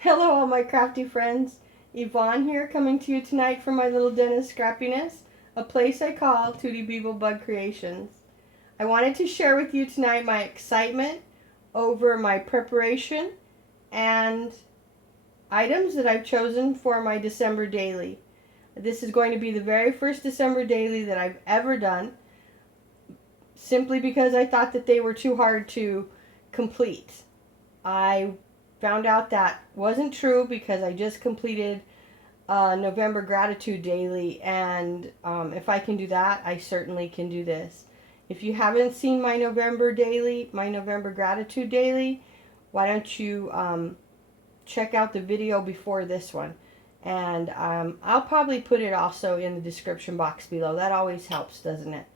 Hello, all my crafty friends. Yvonne here, coming to you tonight from my little den of scrappiness, a place I call Tootie Beeble Bug Creations. I wanted to share with you tonight my excitement over my preparation and items that I've chosen for my December daily. This is going to be the very first December daily that I've ever done, simply because I thought that they were too hard to complete. I found out that wasn't true because I just completed November Gratitude Daily, and if I can do that, I certainly can do this. If you haven't seen my November Daily, my November Gratitude Daily, why don't you check out the video before this one? And I'll probably put it also in the description box below. That always helps, doesn't it?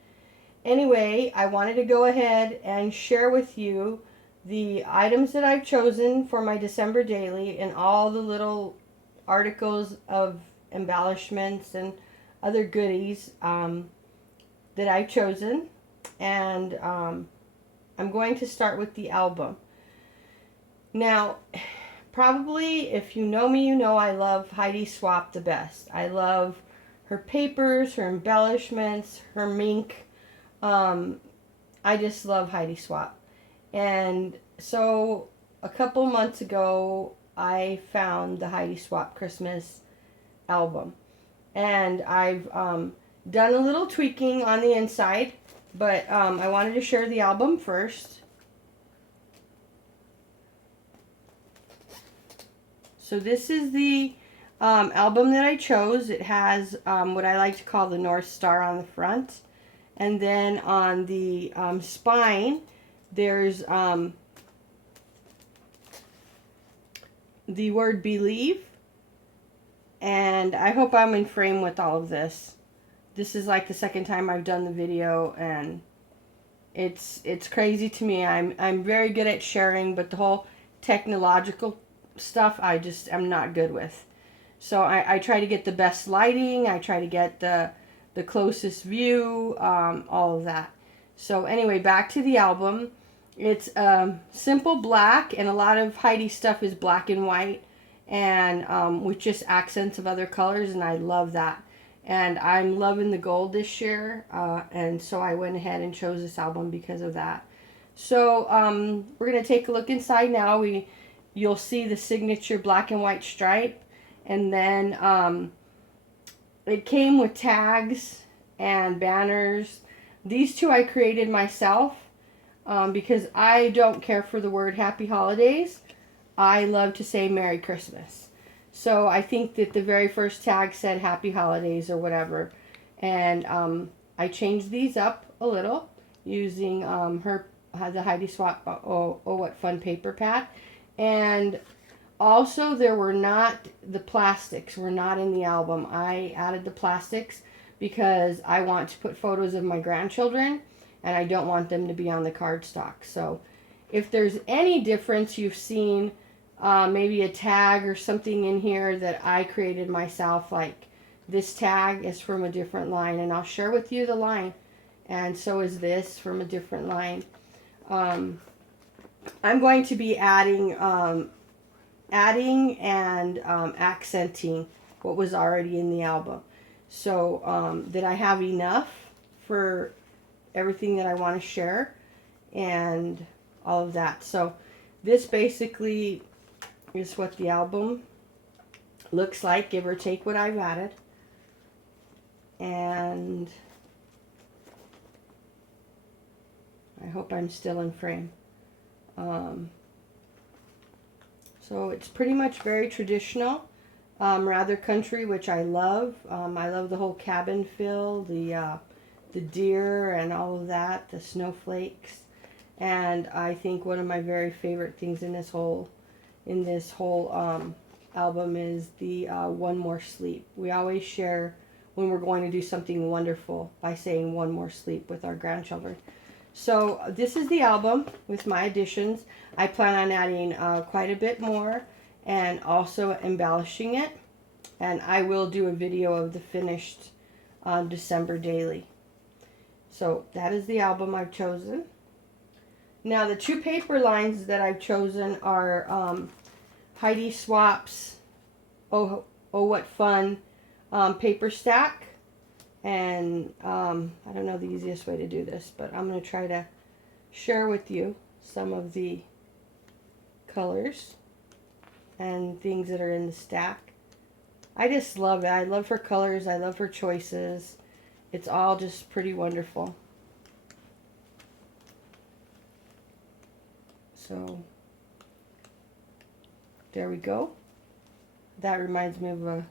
Anyway, I wanted to go ahead and share with you the items that I've chosen for my December daily and all the little articles of embellishments and other goodies that I've chosen. And I'm going to start with the album. Now, probably if you know me, you know I love Heidi Swapp the best. I love her papers, her embellishments, her mink. I just love Heidi Swapp. And so a couple months ago, I found the Heidi Swapp Christmas album. And I've done a little tweaking on the inside, but I wanted to share the album first. So this is the album that I chose. It has what I like to call the North Star on the front. And then on the spine, there's the word believe. And I hope I'm in frame with all of this. This is like the second time I've done the video, and it's crazy to me. I'm very good at sharing, but the whole technological stuff I just am not good with. So I try to get the best lighting. I try to get the closest view, all of that. So anyway, back to the album. It's simple black, and a lot of Heidi stuff is black and white, and with just accents of other colors, and I love that. And I'm loving the gold this year, and so I went ahead and chose this album because of that. So we're gonna take a look inside now. You'll see the signature black and white stripe, and then it came with tags and banners. These two I created myself because I don't care for the word Happy Holidays. I love to say Merry Christmas. So I think that the very first tag said Happy Holidays or whatever. And I changed these up a little using the Heidi Swapp Oh What Fun paper pad. And also, the plastics were not in the album. I added the plastics because I want to put photos of my grandchildren, and I don't want them to be on the cardstock. So if there's any difference, you've seen maybe a tag or something in here that I created myself, like this tag is from a different line, and I'll share with you the line, and so is this from a different line. I'm going to be adding and accenting what was already in the album, so that I have enough for everything that I want to share and all of that. So this basically is what the album looks like, give or take what I've added. And I hope I'm still in frame. So it's pretty much very traditional, rather country, which I love. I love the whole cabin feel, the deer and all of that, the snowflakes. And I think one of my very favorite things in this whole album is the One More Sleep. We always share when we're going to do something wonderful by saying one more sleep with our grandchildren. So this is the album with my additions. I plan on adding quite a bit more and also embellishing it. And I will do a video of the finished December daily. So that is the album I've chosen. Now the two paper lines that I've chosen are Heidi Swaps Oh What Fun paper stack. And I don't know the easiest way to do this, but I'm going to try to share with you some of the colors and things that are in the stack. I just love it. I love her colors. I love her choices. It's all just pretty wonderful. So there we go. That reminds me of a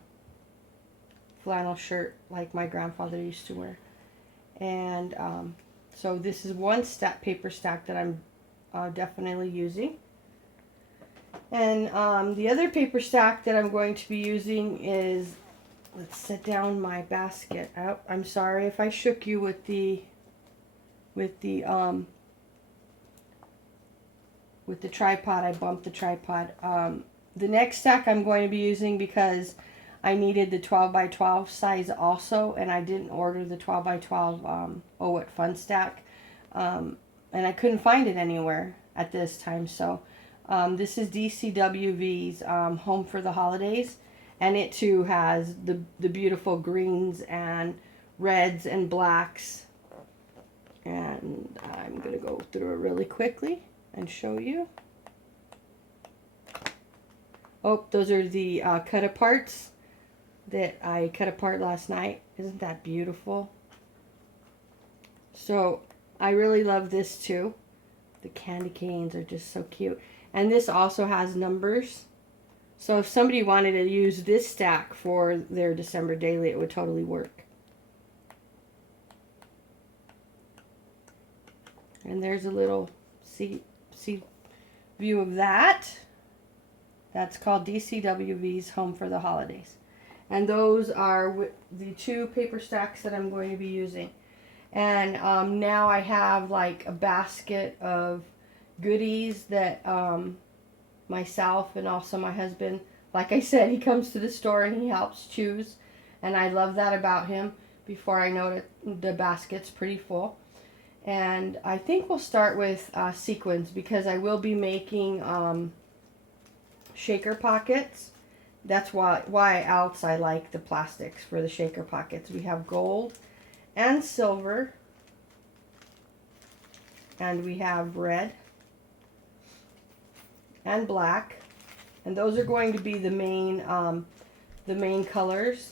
flannel shirt like my grandfather used to wear. And so this is one paper stack that I'm definitely using. And the other paper stack that I'm going to be using is, let's set down my basket. Oh, I'm sorry if I shook you with the tripod. I bumped the tripod. The next stack I'm going to be using, because I needed the 12 by 12 size also, and I didn't order the 12 by 12 Oh What Fun stack, and I couldn't find it anywhere at this time. So this is DCWV's Home for the Holidays, and it too has the beautiful greens and reds and blacks. And I'm going to go through it really quickly and show you. Oh, those are the cut aparts that I cut apart last night. Isn't that beautiful? So I really love this too. The candy canes are just so cute. And this also has numbers. So if somebody wanted to use this stack for their December daily, it would totally work. And there's a little see view of that. That's called DCWV's Home for the Holidays. And those are the two paper stacks that I'm going to be using. And now I have like a basket of goodies that myself and also my husband, like I said, he comes to the store and he helps choose. And I love that about him. Before I know it, the basket's pretty full. And I think we'll start with sequins, because I will be making shaker pockets. That's why else I like the plastics for the shaker pockets. We have gold and silver, and we have red and black, and those are going to be the main colors: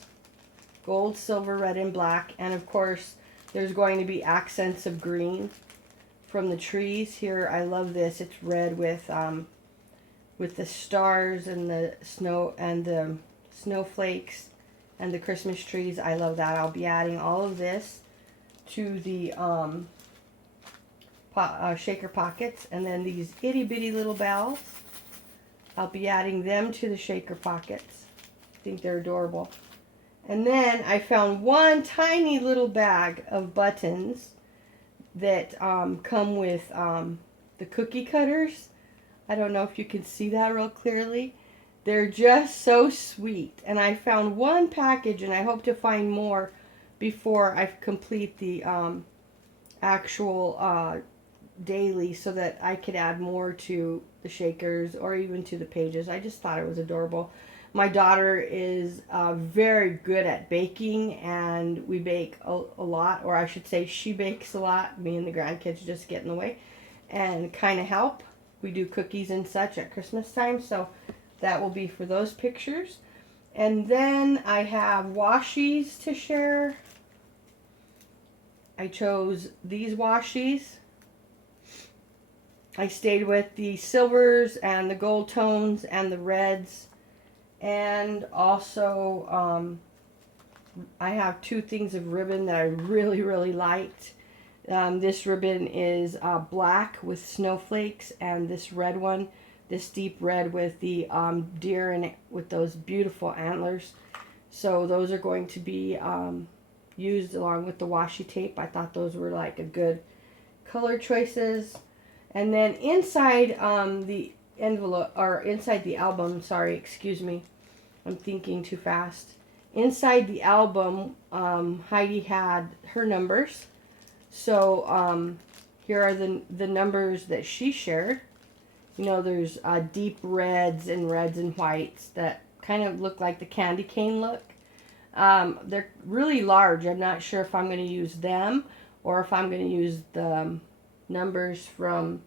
gold, silver, red, and black. And of course there's going to be accents of green from the trees. Here, I love this. It's red with the stars and the snow and the snowflakes and the Christmas trees. I love that. I'll be adding all of this to the shaker pockets. And then these itty bitty little bells, I'll be adding them to the shaker pockets. I think they're adorable. And then I found one tiny little bag of buttons that come with the cookie cutters. I don't know if you can see that real clearly. They're just so sweet. And I found one package, and I hope to find more before I complete the actual daily, so that I could add more to the shakers or even to the pages. I just thought it was adorable. My daughter is very good at baking, and we bake a lot, or I should say she bakes a lot. Me and the grandkids just get in the way and kind of help. We do cookies and such at Christmas time, so that will be for those pictures. And then I have washies to share. I chose these washies. I stayed with the silvers and the gold tones and the reds. And also, I have two things of ribbon that I really, really liked. This ribbon is black with snowflakes, and this red one, this deep red with the deer in it with those beautiful antlers. So those are going to be used along with the washi tape. I thought those were like a good color choices. And then inside the envelope, or inside the album, sorry, excuse me, I'm thinking too fast. Inside the album, Heidi had her numbers. So here are the numbers that she shared. You know, there's deep reds and whites that kind of look like the candy cane look. They're really large. I'm not sure if I'm going to use them or if I'm going to use the numbers from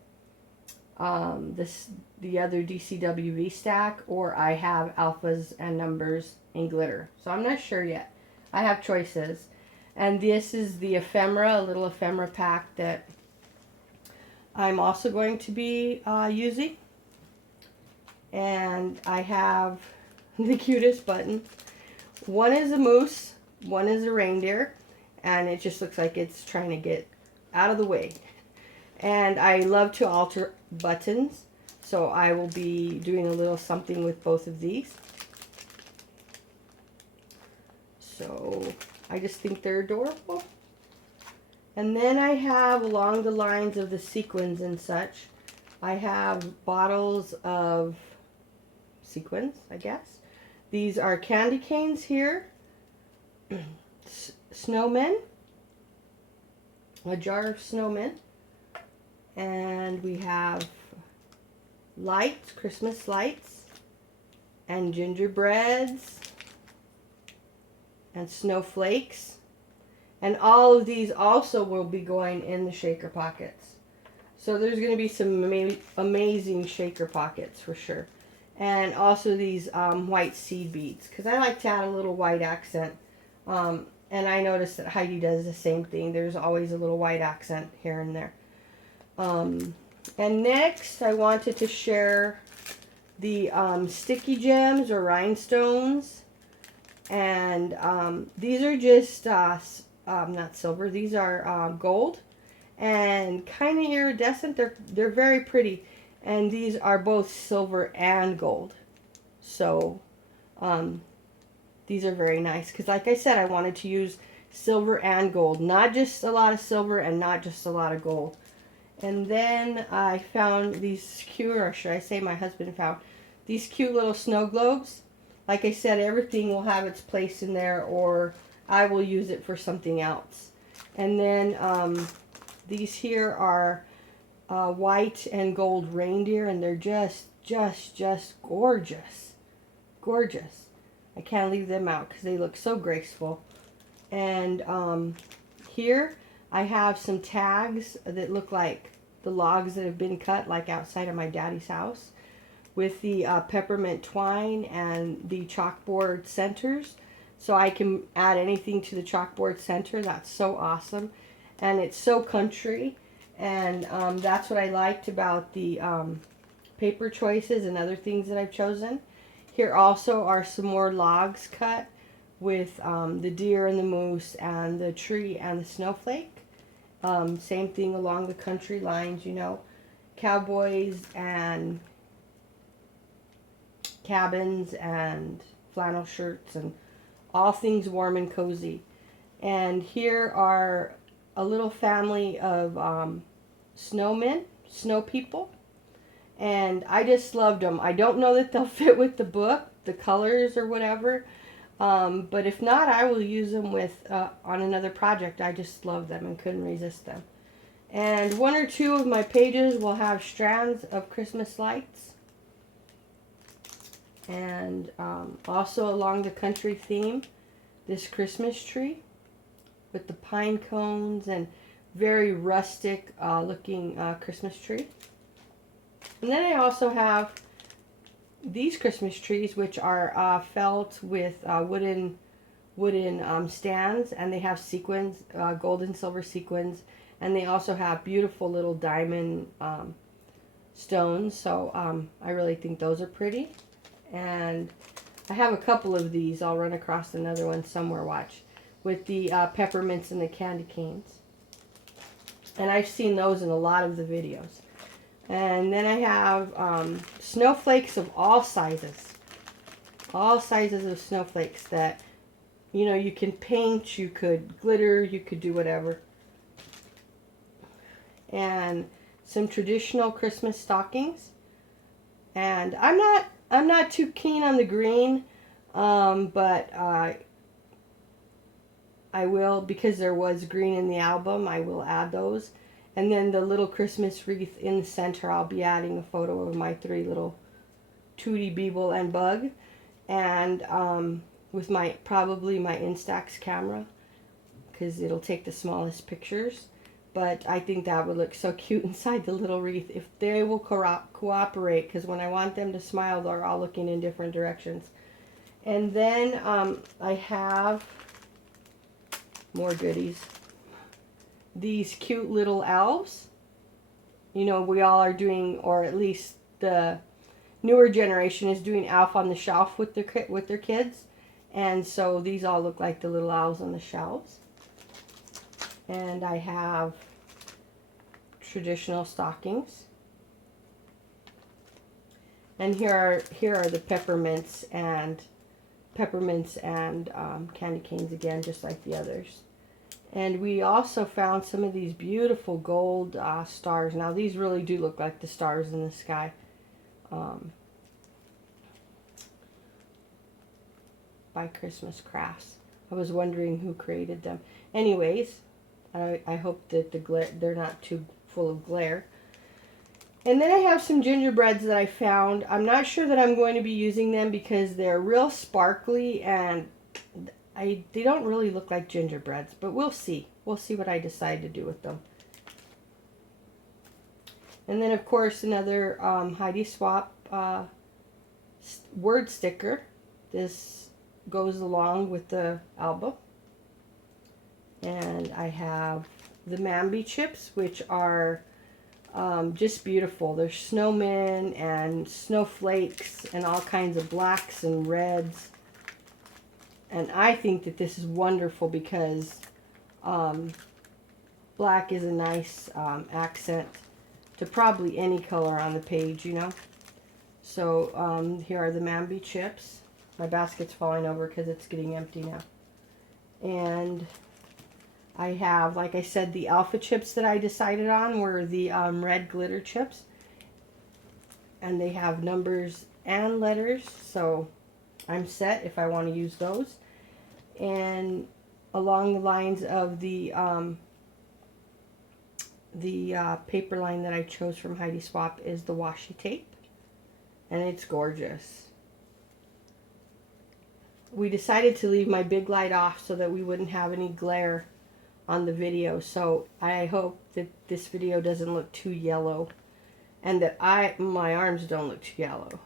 the other DCWV stack, or I have alphas and numbers in glitter. So I'm not sure yet. I have choices. And this is the ephemera, a little ephemera pack that I'm also going to be using. And I have the cutest button. One is a moose, one is a reindeer, and it just looks like it's trying to get out of the way. And I love to alter buttons, so I will be doing a little something with both of these. So I just think they're adorable. And then I have, along the lines of the sequins and such, I have bottles of sequins, I guess. These are candy canes here, snowmen, a jar of snowmen, and we have lights, Christmas lights, and gingerbreads, and snowflakes, and all of these also will be going in the shaker pockets. So there's going to be some amazing shaker pockets for sure. And also these white seed beads, because I like to add a little white accent. And I noticed that Heidi does the same thing. There's always a little white accent here and there. And next I wanted to share the sticky gems or rhinestones. And these are just not silver, these are gold and kind of iridescent. They're very pretty. And these are both silver and gold. So these are very nice. Because like I said, I wanted to use silver and gold. Not just a lot of silver and not just a lot of gold. And then I found these cute, or should I say my husband found, these cute little snow globes. Like I said, everything will have its place in there, or I will use it for something else. And then these here are white and gold reindeer, and they're just gorgeous. Gorgeous. I can't leave them out because they look so graceful. And here I have some tags that look like the logs that have been cut, like outside of my daddy's house, with the peppermint twine and the chalkboard centers. So I can add anything to the chalkboard center. That's so awesome. And it's so country. And that's what I liked about the paper choices and other things that I've chosen. Here also are some more logs cut with the deer and the moose and the tree and the snowflake. Same thing along the country lines, you know. Cowboys and cabins and flannel shirts and all things warm and cozy. And here are a little family of snowmen, snow people, and I just loved them. I don't know that they'll fit with the book, the colors or whatever, but if not, I will use them with on another project. I just love them and couldn't resist them. And one or two of my pages will have strands of Christmas lights, and also along the country theme, this Christmas tree with the pine cones and very rustic looking Christmas tree. And then I also have these Christmas trees, which are felt with wooden stands, and they have sequins, gold and silver sequins, and they also have beautiful little diamond stones. So I really think those are pretty. And I have a couple of these. I'll run across another one somewhere, watch, with the peppermints and the candy canes. And I've seen those in a lot of the videos. And then I have snowflakes of all sizes. All sizes of snowflakes that, you know, you can paint, you could glitter, you could do whatever. And some traditional Christmas stockings. And I'm not too keen on the green, but I will, because there was green in the album, I will add those. And then the little Christmas wreath in the center, I'll be adding a photo of my 3 little Tootie, Beeble, and Bug. And with probably my Instax camera, because it'll take the smallest pictures. But I think that would look so cute inside the little wreath if they will cooperate, because when I want them to smile, they're all looking in different directions. And then I have more goodies. These cute little elves. You know, we all are doing, or at least the newer generation is doing Elf on the Shelf with their kids. And so these all look like the little elves on the shelves. And I have traditional stockings. And here are the peppermints and candy canes again, just like the others. And we also found some of these beautiful gold stars. Now these really do look like the stars in the sky. By Christmas Crafts. I was wondering who created them. Anyways, I hope that they're not too full of glare. And then I have some gingerbreads that I found. I'm not sure that I'm going to be using them because they're real sparkly and they don't really look like gingerbreads, but we'll see. We'll see what I decide to do with them. And then of course another Heidi Swapp word sticker. This goes along with the album. And I have the Mambi chips, which are just beautiful. There's snowmen and snowflakes and all kinds of blacks and reds. And I think that this is wonderful because black is a nice accent to probably any color on the page, you know. So here are the Mambi chips. My basket's falling over because it's getting empty now. And I have, like I said, the alpha chips that I decided on were the red glitter chips. And they have numbers and letters, so I'm set if I want to use those. And along the lines of the paper line that I chose from Heidi Swapp is the washi tape. And it's gorgeous. We decided to leave my big light off so that we wouldn't have any glare on the video. So I hope that this video doesn't look too yellow and that my arms don't look too yellow.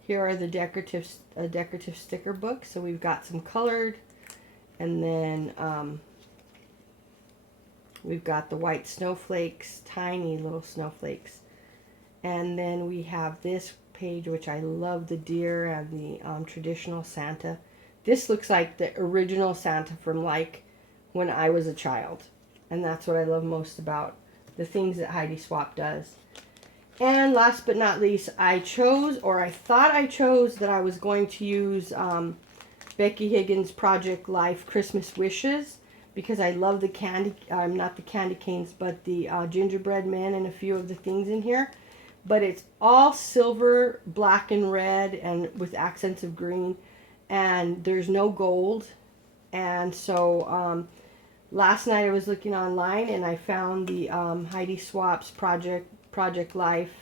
Here are the decorative sticker books. So we've got some colored, and then we've got the white snowflakes, tiny little snowflakes. And then we have this page, which I love, the deer and the traditional Santa. This looks like the original Santa from like when I was a child. And that's what I love most about the things that Heidi Swapp does. And last but not least, I thought I chose that I was going to use Becky Higgins' Project Life Christmas Wishes, because I love the candy, not the candy canes, but the gingerbread men and a few of the things in here. But it's all silver, black and red, and with accents of green. And there's no gold. And so last night I was looking online and I found the Heidi Swapp's Project Life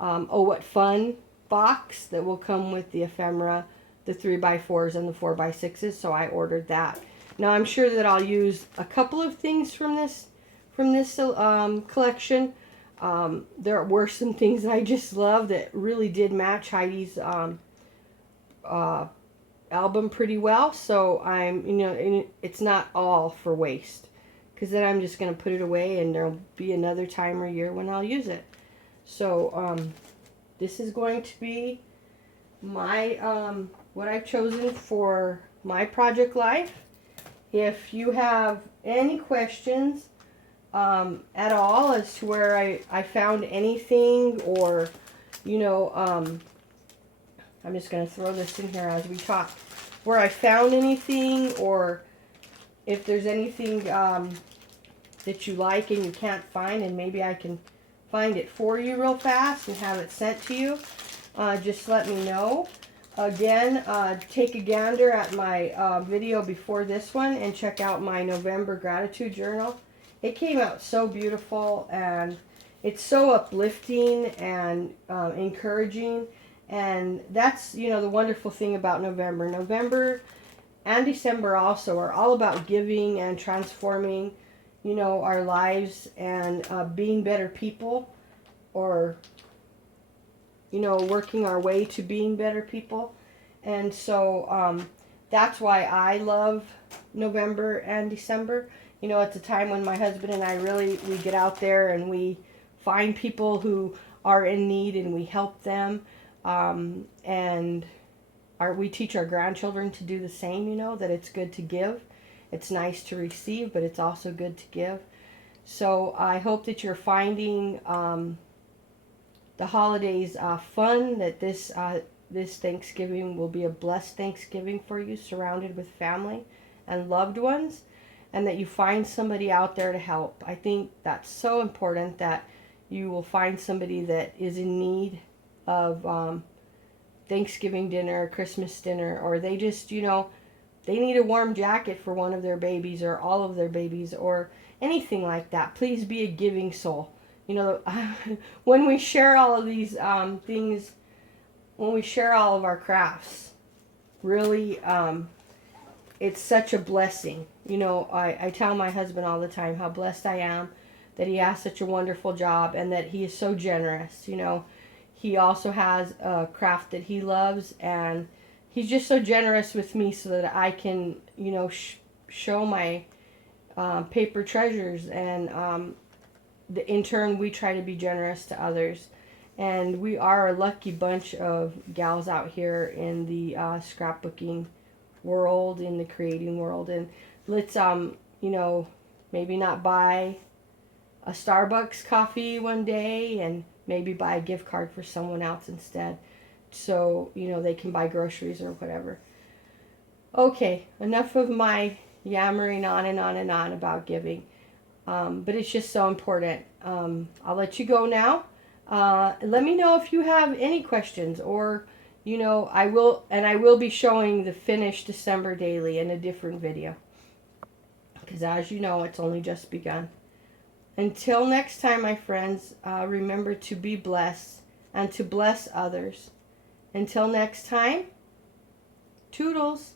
Oh What Fun box that will come with the ephemera, the 3x4s, and the 4x6s. So I ordered that. Now I'm sure that I'll use a couple of things from this collection. There were some things that I just love that really did match Heidi's album pretty well. So it's not all for waste, because then I'm just going to put it away and there'll be another time or year when I'll use it. So this is going to be my what I've chosen for my Project Life. If you have any questions at all as to where I found anything, or I'm just going to throw this in here as we talk, where I found anything, or if there's anything that you like and you can't find, and maybe I can find it for you real fast and have it sent to you, just let me know. Again, take a gander at my video before this one and check out my November gratitude journal. It came out so beautiful, and it's so uplifting and encouraging. And that's, the wonderful thing about November. November and December also are all about giving and transforming, our lives and being better people, or, working our way to being better people. And so that's why I love November and December. It's a time when my husband and I we get out there and we find people who are in need and we help them. And we teach our grandchildren to do the same, that it's good to give. It's nice to receive, but it's also good to give. So I hope that you're finding the holidays fun, that this Thanksgiving will be a blessed Thanksgiving for you, surrounded with family and loved ones, and that you find somebody out there to help. I think that's so important, that you will find somebody that is in need of Thanksgiving dinner, Christmas dinner, or they just, they need a warm jacket for one of their babies or all of their babies or anything like that. Please be a giving soul. When we share all of these things, when we share all of our crafts, really, it's such a blessing. I tell my husband all the time how blessed I am that he has such a wonderful job and that he is so generous. He also has a craft that he loves, and he's just so generous with me so that I can, show my paper treasures, and in turn we try to be generous to others. And we are a lucky bunch of gals out here in the scrapbooking world, in the creating world. And let's, maybe not buy a Starbucks coffee one day, and maybe buy a gift card for someone else instead, so they can buy groceries or whatever. Okay, enough of my yammering on and on and on about giving, but it's just so important. I'll let you go now. Let me know if you have any questions, or I will be showing the finished December daily in a different video, because as you know, it's only just begun. Until next time, my friends, remember to be blessed and to bless others. Until next time, toodles.